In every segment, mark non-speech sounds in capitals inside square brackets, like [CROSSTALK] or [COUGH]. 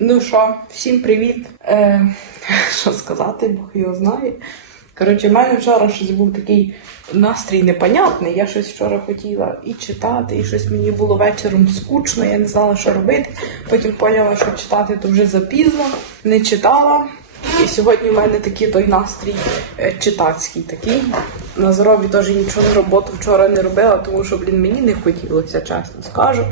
Ну що, всім привіт. Е, [LAUGHS] що сказати, Бог його знає. Коротше, в мене вчора щось був такий настрій непонятний. Я щось вчора хотіла і читати, і щось мені було вечором скучно, я не знала, що робити. Потім поняла, що читати то вже запізно, не читала. І сьогодні в мене такий той настрій е, читацький такий. На здоров'ї теж нічого роботу вчора не робила, тому що, блін, мені не хотілося, чесно скажу.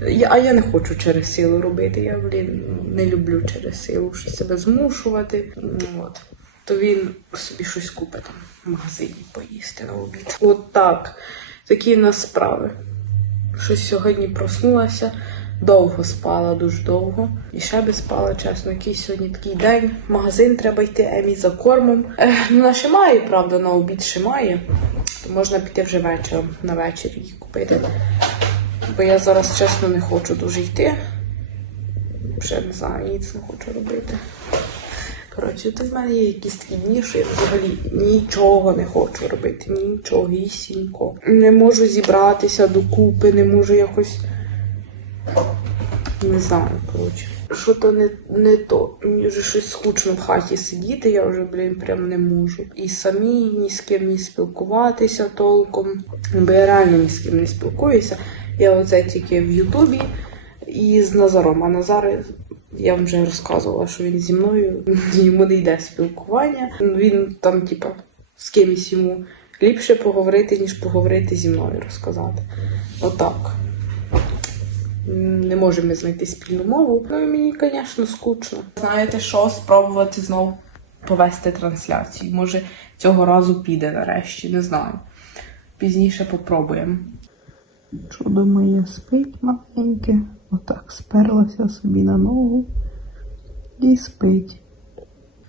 А я не хочу через силу робити. Я, блін, не люблю через силу щось себе змушувати. Ну, От. То він собі щось купить там в магазині поїсти на обід. От так. Такі в нас справи. Щось сьогодні проснулася, довго спала, дуже довго. І ще би спала, чесно, якийсь сьогодні такий день. В магазин треба йти Емі за кормом. Е, ну, вона ще має, правда, на обід ще має. То можна піти вже вечором на вечір її купити. Бо я зараз чесно не хочу дуже йти. Вже не знаю, ніц не хочу робити. Коротше, то в мене є якісь такі дні, що я взагалі нічого не хочу робити, нічогісінько. Не можу зібратися докупи, не можу якось. Не знаю, коротше. Що то не, не то. Мені вже щось скучно в хаті сидіти, я вже, блін, прям не можу. І самі ні з ким не спілкуватися толком. Бо я реально ні з ким не спілкуюся. Я оце тільки в Ютубі і з Назаром. А Назар, я вам вже розказувала, що він зі мною [LAUGHS] йому не йде спілкування. Він там, типа, з кимось йому ліпше поговорити, ніж поговорити зі мною розказати. Отак. Не можемо знайти спільну мову. Ну і мені, звісно, скучно. Знаєте що, спробувати знову повести трансляцію. Може, цього разу піде нарешті, не знаю. Пізніше попробуємо. Чудо моє спить маленьке, отак сперлася собі на ногу і спить.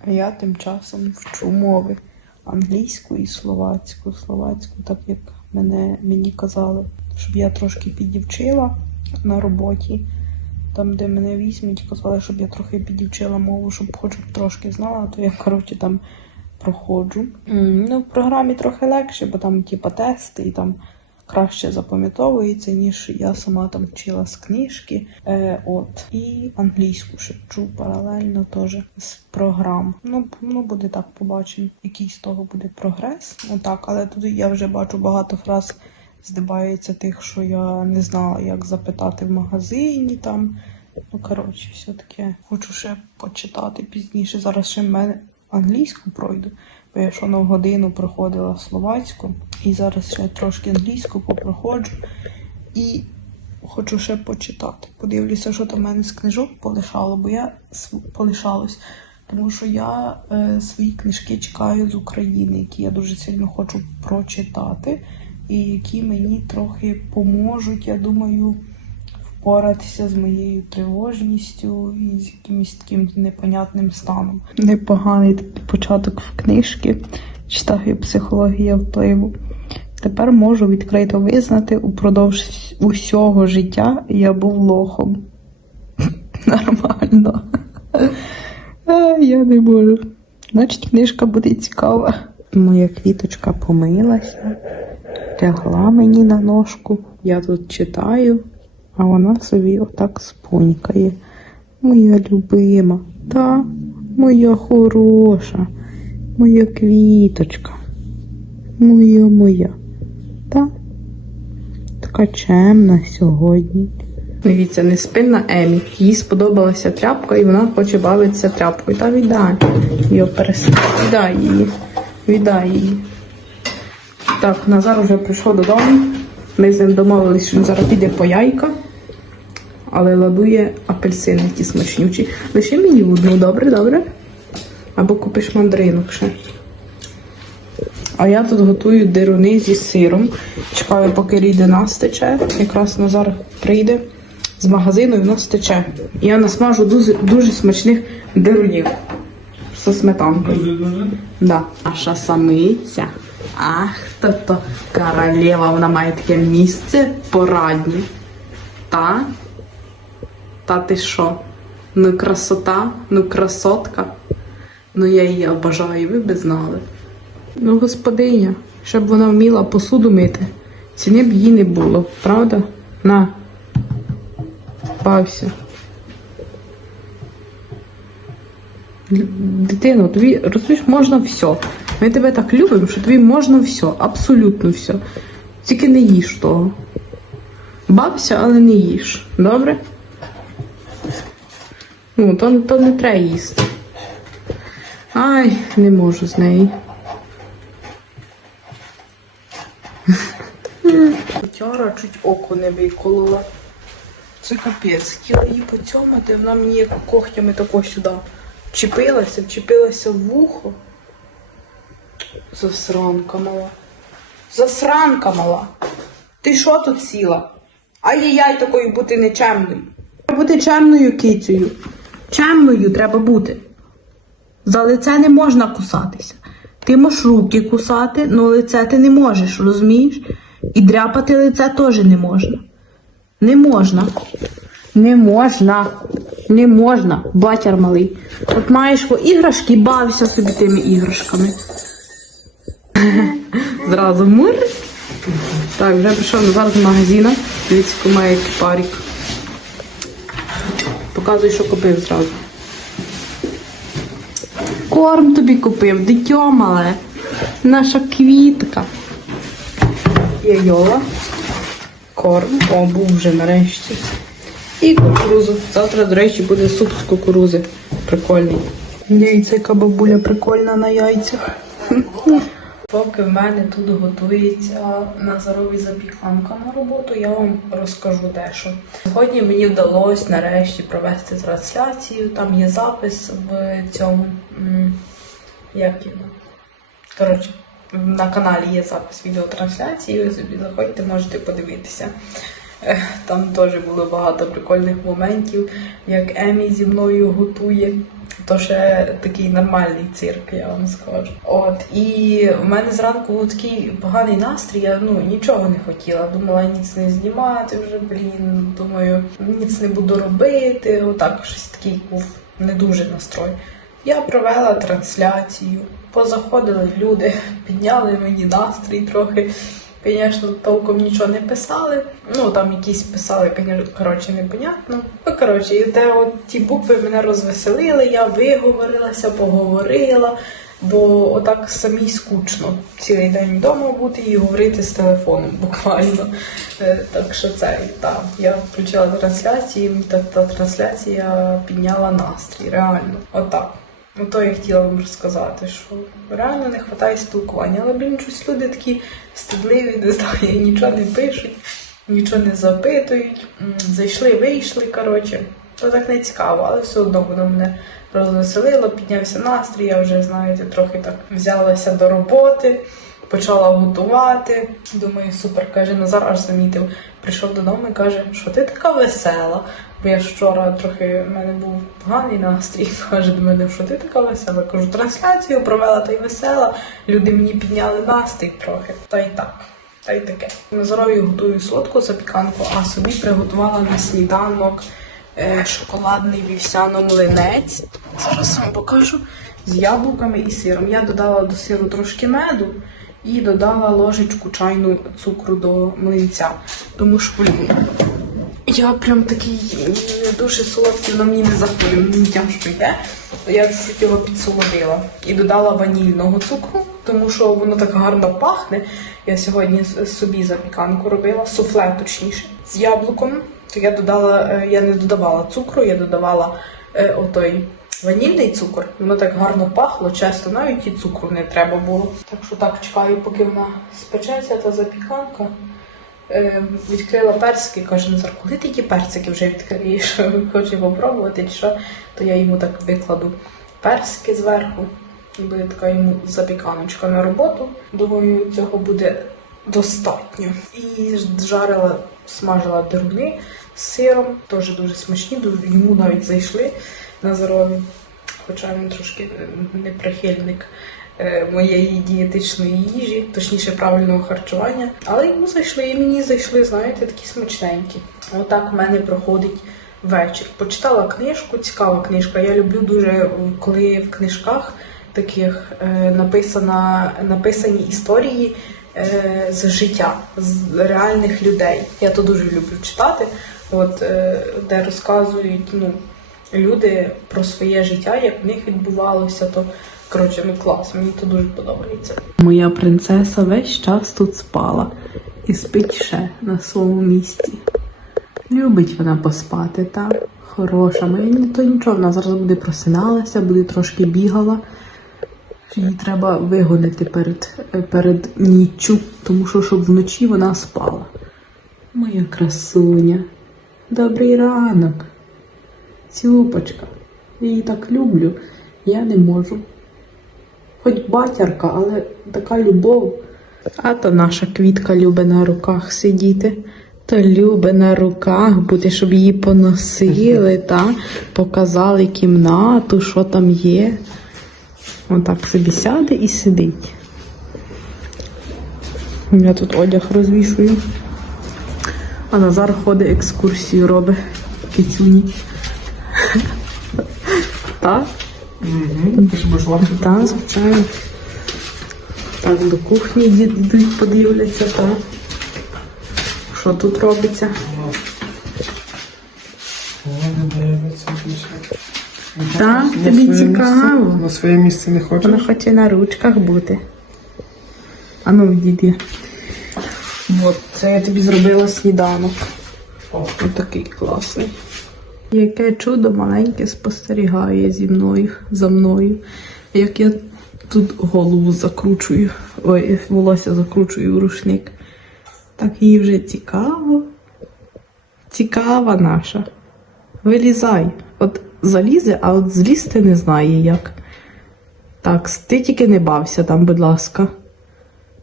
А я тим часом вчу мови англійську і словацьку. Словацьку, так як мене, мені казали, щоб я трошки підівчила на роботі. Там, де мене візьмуть, казали, щоб я трохи підівчила мову, щоб хоч трошки знала, то я, коротше, там проходжу. Ну, в програмі трохи легше, бо там, типа, тести і там краще запам'ятовується, ніж я сама там вчила з книжки. Е, от. І англійську ще вчу паралельно теж з програм. Ну, ну буде так, побачимо, який з того буде прогрес. Отак, але тут я вже бачу багато фраз. Здибається тих, що я не знала, як запитати в магазині там. Ну, коротше, все-таки хочу ще почитати пізніше. Зараз ще в мене англійську пройду, бо я на годину проходила словацьку, і зараз ще трошки англійську попроходжу. І хочу ще почитати. Подивлюся, що там в мене з книжок полишало, бо я полишалось. Тому що я е, свої книжки чекаю з України, які я дуже сильно хочу прочитати, і які мені трохи поможуть, я думаю, впоратися з моєю тривожністю і з якимось таким непонятним станом. Непоганий початок в книжки. Читаю психологія впливу. Тепер можу відкрито визнати, упродовж усього життя я був лохом. [LAUGHS] Нормально. [LAUGHS] Я не можу. Значить, книжка буде цікава. Моя квіточка помилася, лягла мені на ножку. Я тут читаю, а вона собі отак спонькає. Моя любима, та моя хороша, моя квіточка, моя моя. Та така чемна сьогодні. Дивіться, неспинна Емі. Їй сподобалася тряпка, і вона хоче бавитися тряпкою. Та віддай. Його перестань. Віддай її. Віддай її. Так, Назар вже прийшов додому. Ми з ним домовились, що він зараз піде по яйка, але ладує апельсини ті смачнючі. Лише мені одну, добре, добре? Або купиш мандаринок ще. А я тут готую дируни зі сиром. Чекаю, поки рідина стече. Якраз Назар прийде з магазину і воно стече. І я насмажу дуже, дуже смачних дирунів зі сметанкою. Да. Наша самиця. Ах, то то королева, вона має таке місце порадні. Та? Та ти що? Ну красота, ну красотка. Ну я її обожаю, ви б знали. Ну, господиня, щоб вона вміла посуду мити, ціни б їй не було, правда? На, бався. Дитино, тобі розумієш, можна все. Ми тебе так любимо, що тобі можна все, абсолютно все. Тільки не їж того. Бався, але не їж. Добре? Ну, то, то не треба їсти. Ай, не можу з неї. Котяра чуть око не виколола. Це капець. Хотіла її поцьомати, вона мені як когтями тако сюди вчепилася, вчепилася в вухо. Засранка мала. Засранка мала. Ти що тут сіла? Ай-яй-яй такою бути нечемною. Бути чемною кицею. Чемною треба бути. За лице не можна кусатися. Ти можеш руки кусати, але лице ти не можеш, розумієш? І дряпати лице теж не можна. Не можна. Не можна. Не можна, батяр малий. От маєш по іграшки, бався собі тими іграшками. [LAUGHS] Зразу мур. Так, вже прийшов назад з магазину. Дивіться, має парік. Показуй, що купив зразу. Корм тобі купив, дитьо мале. Наша квітка. Є йола. Корм. О, був вже нарешті. І кукурузу. Завтра, до речі, буде суп з кукурузи. Прикольний. Дивіться, яка бабуля прикольна на яйцях. [LAUGHS] Поки в мене тут готується Назарові запіканка на роботу, я вам розкажу дещо. Сьогодні мені вдалося нарешті провести трансляцію. Там є запис в цьому. Як його? Коротше, на каналі є запис відеотрансляції, ви собі заходьте, можете подивитися. Там теж було багато прикольних моментів, як Емі зі мною готує. То ще такий нормальний цирк, я вам скажу. От і в мене зранку був такий поганий настрій. Я ну нічого не хотіла. Думала ніц не знімати вже. Блін, думаю, ніц не буду робити. Отак щось такий був не дуже настрой. Я провела трансляцію, позаходили люди, [LAUGHS] підняли мені настрій трохи. Звісно, толком нічого не писали. Ну там якісь писали, коротше, непонятно. Ну, коротше, і те от ті букви мене розвеселили, я виговорилася, поговорила, бо отак самій скучно цілий день вдома бути і говорити з телефоном буквально. Е, Так що це так. Я включила трансляцію, та, та трансляція підняла настрій, реально. Отак. Ну, то я хотіла вам розказати, що реально не вистачає спілкування. Але, блін, щось люди такі стидливі, не знаю, нічого не пишуть, нічого не запитують. Зайшли, вийшли, коротше. То так не цікаво, але все одно воно мене розвеселило, піднявся настрій, я вже, знаєте, трохи так взялася до роботи, почала готувати. Думаю, супер, каже, Назар аж замітив. Прийшов додому і каже, що ти така весела. Бо я вчора трохи в мене був поганий настрій. [LAUGHS] Каже до мене, що ти така весела. Кажу, трансляцію провела та й весела. Люди мені підняли настрій трохи. Та й так. Та й таке. На здоров'ю готую солодку запіканку, а собі приготувала на сніданок е, шоколадний вівсяно-млинець. Зараз вам покажу з яблуками і сиром. Я додала до сиру трошки меду і додала ложечку чайну цукру до млинця. Тому що блін, я прям такий дуже солодкий, воно мені не заходить, мені тяжко йде. Я чуть його підсолодила і додала ванільного цукру, тому що воно так гарно пахне. Я сьогодні собі запіканку робила, суфле точніше, з яблуком. То я додала, е, я не додавала цукру, я додавала е, отой ванільний цукор. Воно так гарно пахло, чесно, навіть і цукру не треба було. Так що так чекаю, поки вона спечеться, та запіканка. Е, відкрила персики, каже Назар, коли ти ті персики вже відкриєш? [LAUGHS] Хоче попробувати, чи що, то я йому так викладу персики зверху. І буде така йому запіканочка на роботу. Думаю, цього буде достатньо. І жарила, смажила деруни з сиром, теж дуже смачні, йому навіть зайшли Назарові. Хоча він трошки е, не прихильник е, моєї дієтичної їжі, точніше правильного харчування. Але йому зайшли, і мені зайшли, знаєте, такі смачненькі. Отак в мене проходить вечір. Почитала книжку, цікава книжка. Я люблю дуже, е, коли в книжках таких е, написана, написані історії е, з життя, з реальних людей. Я то дуже люблю читати, от, е, де розказують, ну, люди про своє життя, як в них відбувалося, то коротше, ну клас, мені то дуже подобається. Моя принцеса весь час тут спала і спить ще на своєму місці. Любить вона поспати, та хороша. Моя то нічого, вона зараз буде просиналася, буде трошки бігала. Її треба вигонити перед, перед ніччю, тому що щоб вночі вона спала. Моя красуня. Добрий ранок. Цюпочка. Я її так люблю, я не можу. Хоч батярка, але така любов. А то наша квітка любить на руках сидіти. То любить на руках бути, щоб її поносили, [LAUGHS] та показали кімнату, що там є. Отак собі сяде і сидить. Я тут одяг розвішую. А Назар ходить екскурсію робить кицюні. [LAUGHS] Так? Угу. Ти ж будеш. Так, звичайно. Так, до кухні йдуть, подивляться, так. Що тут робиться? Так, тобі цікаво. місце- На своє місце не хочеш? Вона хоче на ручках бути. А ну, відійди. От, це я тобі зробила сніданок. Ось такий класний. Яке чудо маленьке спостерігає зі мною, за мною. Як я тут голову закручую, ой, волосся закручую в рушник. Так їй вже цікаво. Цікава наша. Вилізай. От залізе, а от злізти не знає як. Так, ти тільки не бався там, будь ласка.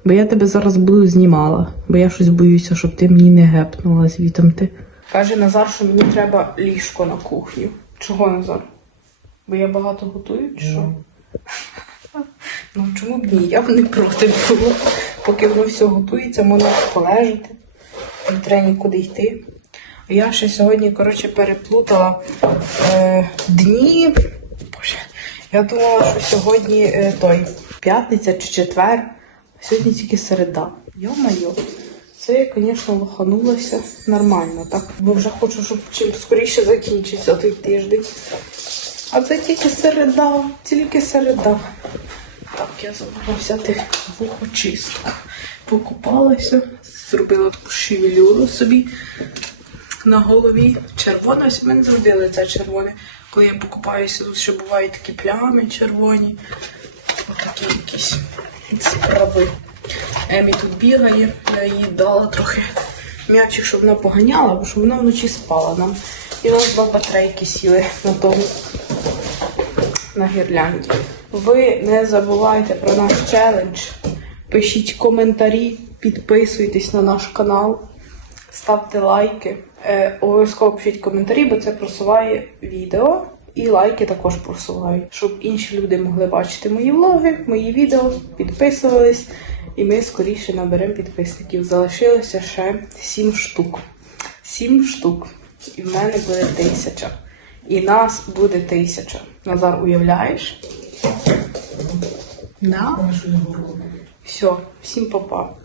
Бо я тебе зараз буду знімала, бо я щось боюся, щоб ти мені не гепнула звітом ти. Каже Назар, що мені треба ліжко на кухню. Чого Назар? Бо я багато готую, чи що? Ну [LAUGHS] чому б ні? Я б не проти було. Поки воно все готується, можна полежати. Не треба нікуди йти. А Я ще сьогодні, коротше, переплутала е, дні. Боже, я думала, що сьогодні е, той п'ятниця чи четвер, а сьогодні тільки середа. Йо-майо. Це я, звісно, лоханулася нормально, так? Бо вже хочу, щоб чим скоріше закінчиться той тиждень. А це тільки середа, тільки середа. Так, я забула взяти вухочистку. Покупалася, зробила таку шевелюру собі на голові. Червона, ось мене завжди лице червоне. Коли я покупаюся, тут ще бувають такі плями червоні. Отакі якісь справи. Емі тут бігає, я їй дала трохи м'ячик, щоб вона поганяла, бо щоб вона вночі спала нам. І у нас два батарейки сіли на тому на гірлянді. Ви не забувайте про наш челендж. Пишіть коментарі, підписуйтесь на наш канал, ставте лайки. Е, обов'язково пишіть коментарі, бо це просуває відео. І лайки також просувають, щоб інші люди могли бачити мої влоги, мої відео, підписувались, і ми скоріше наберемо підписників. Залишилося ще 7 штук. 7 штук. І в мене буде тисяча. І нас буде тисяча. Назар, уявляєш? Да? Все, всім па-па.